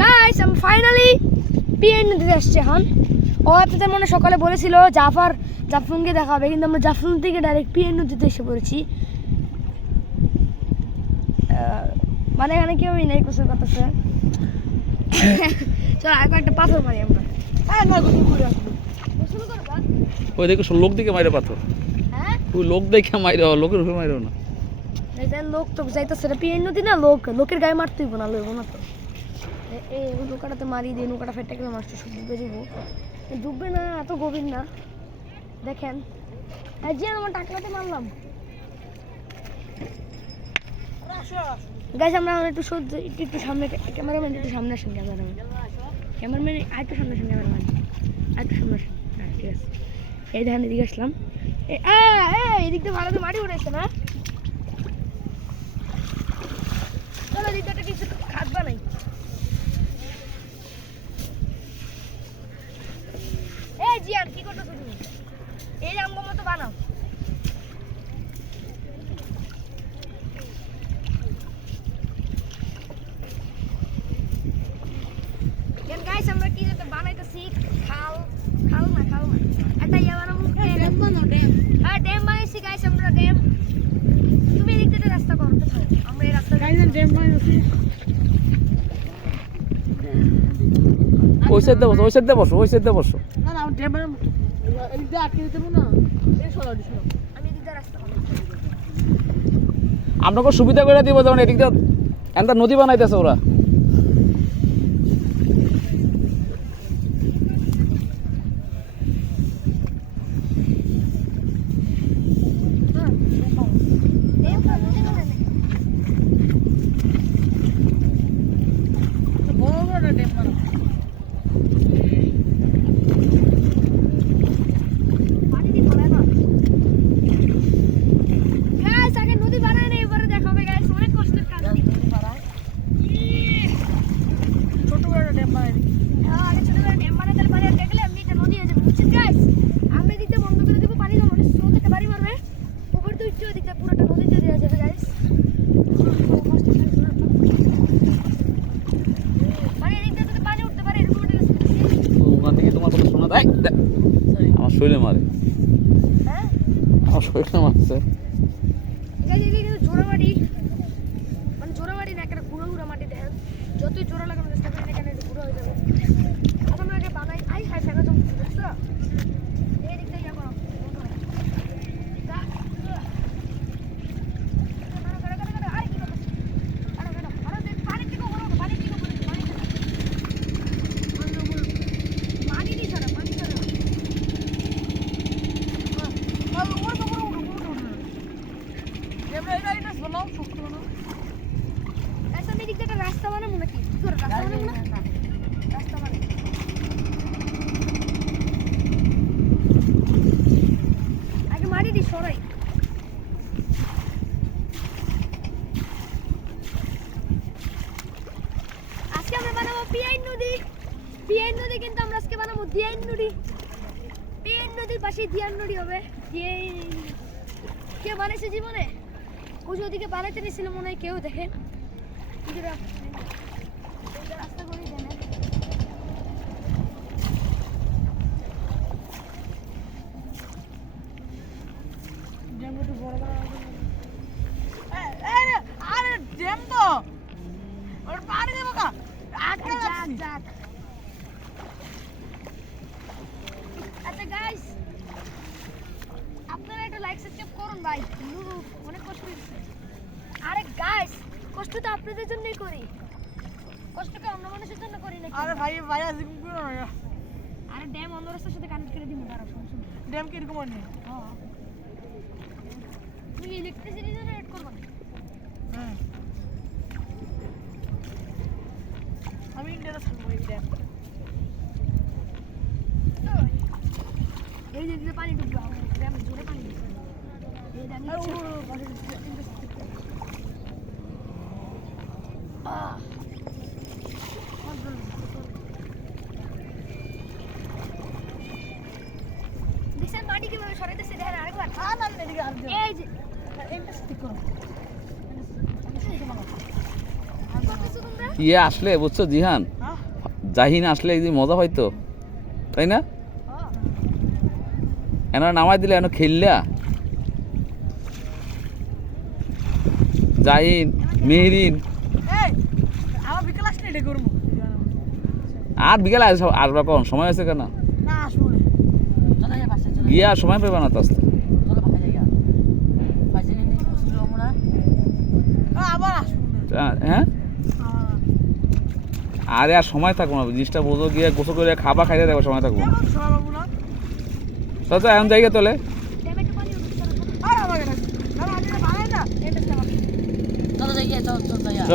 Guys আমি finally PN নদীতে আসছি এখন। ও আপনাদের মনে সকালে বলেছিল জাফলংকে দেখাবে, কিন্তু আমরা জাফলং থেকে ডাইরেক্ট পিএন নদীতে এসে পড়েছি। মানে এখানে কেউ নেই, গোসল করতেছে। চল আর কয়েকটা পাথর মারি আমরা। ওই দেখো লোক দিকে মাইরে পাথর। হ্যাঁ ওই লোক দেখে মাইরে, লোকের উপরে মাইরেও না। লোক তো যাইতেছে পিএন নদী না, লোকের গায়ে মারতে হইব না, লইব না তো। এই নৌকাটাতে মারি দিয়ে নৌকাটা ফেটে গেলে মাছটা সব ডুবে যাবো। ডুববে না, এত গভীর না। দেখেন যে আমার টাকলাতে মারলাম। গাইস আমরা একটু একটু সামনে, ক্যামেরাম্যান একটু সামনে আসেন। ক্যামেরাম্যান আর একটু সামনে আসেন। ক্যামেরাম্যান আর একটু সামনে আসেন। হ্যাঁ ঠিক আছে, এই দেখেন এদিকে আসলাম। এদিক দিয়ে ভালো মারি উঠেছে না। চলো এদিক দিয়ে কিছু খাট বানাই। এই জিয়ান কি করতেছো তুমি? এই আমগো মতো বানাও। কেন গাইস আমরা কি যেতে বানাইতেছি? খাল না একটা ইয়া বানাবো। ড্যাম বানাও, ড্যাম। হ্যাঁ ড্যাম বানাইছি গাইস আমরা, ড্যাম। তুমি এদিক থেকে রাস্তা করতে থাকো, আমরা এই রাস্তা গাইস ড্যাম বানাইছি। ওই সাইডে বসো। না ড্যাম বানাবো। এদিক দিয়ে আটকে দিতে না। এই সরো আমি এদিক দিয়ে রাস্তা বানাবো। আপনাকে সুবিধা করে দিব, যেমন এদিক দিয়ে একটা নদী বানাইতেছে ওরা। আমার শরীরে মারে, আমার শরীরে মারছে। জোড়ামাটি না, একটা গুঁড়ো মাটি দেখেন। যতই জোড়া লাগানোর চেষ্টা করি না কেন গুঁড়ো হয়ে যাবে। আমরা আগে বানাই। ফেলা জমছে, দেখছো? এই দিক থেকে করো। রাস্তা বানাবো নাকি? রাস্তা বানাবো না, রাস্তা বানাবো। আগে মাটি দি সরাই। আজকে আমরা বানাবো পিআইন নদী। পিআইন নদী কিন্তু আমরা আজকে বানাবো দিয়াইন নদী। পিআইন নদীর পাশে দিয়ান নদী হবে। কে বানাইছে জীবনে? ওই ওদিকে বানাইতে নিয়েছিল মনে হয় কেউ, দেখেন রাস্তা করে দেন। আচ্ছা গাইস আপনারা একটা লাইক সাবস্ক্রাইব করুন ভাই, অনেক কষ্ট হচ্ছে। আরে গাইস কষ্ট তো আপনাদের জন্যই করি, কষ্ট কি অন্য মানুষের জন্য করি না। আরে ভাই আজ আরে ড্যাম অন্য রাস্তার সাথে কানেক্ট করে দিন। দাঁড়াও শুনুন, ড্যাম কিরকম হয়? হ্যাঁ তুমি ইলেকট্রিসিটি জেনারেট করবে না? হ্যাঁ আমি ইন্ডিয়াতে থাকবো। এই ড্যাম এই যে পানি ডুববে, ড্যাম জোরে পানি দিচ্ছে। এই ড্যাম দেখছেন মাটি কিভাবে সরাইতেছে? দেখেন আরেকবার। এই যে ইয়ে আসলে বুঝছো জিহান, হ্যাঁ জাহিন আসলে এই যে মজা হয়তো, তাই না? এনারা নামাই দিলে এনে খেললা জাহিন মেহরিন এই আমার বিকেল আসলে এটা করবো আর বিকেলে আসবা কখন, সময় আছে কেন? না আসবো না চলে যাই বাসে চলে গিয়া সময় পেবে না তো আসতে। চলো বাসে যাই বাসে নিয়ে বসে যাবো না আবার আসবো না হ্যাঁ আরে আর সময় থাকবো না, জিনিসটা বোঝো, গিয়ে গোসল করে খাবা খাইতে দেখো সময় থাকবো না। সময় পাবো না তো এখন জায়গা তোলে আর আমাকে না আমি বানাই না এটা চলো যাই চলো চলো যাই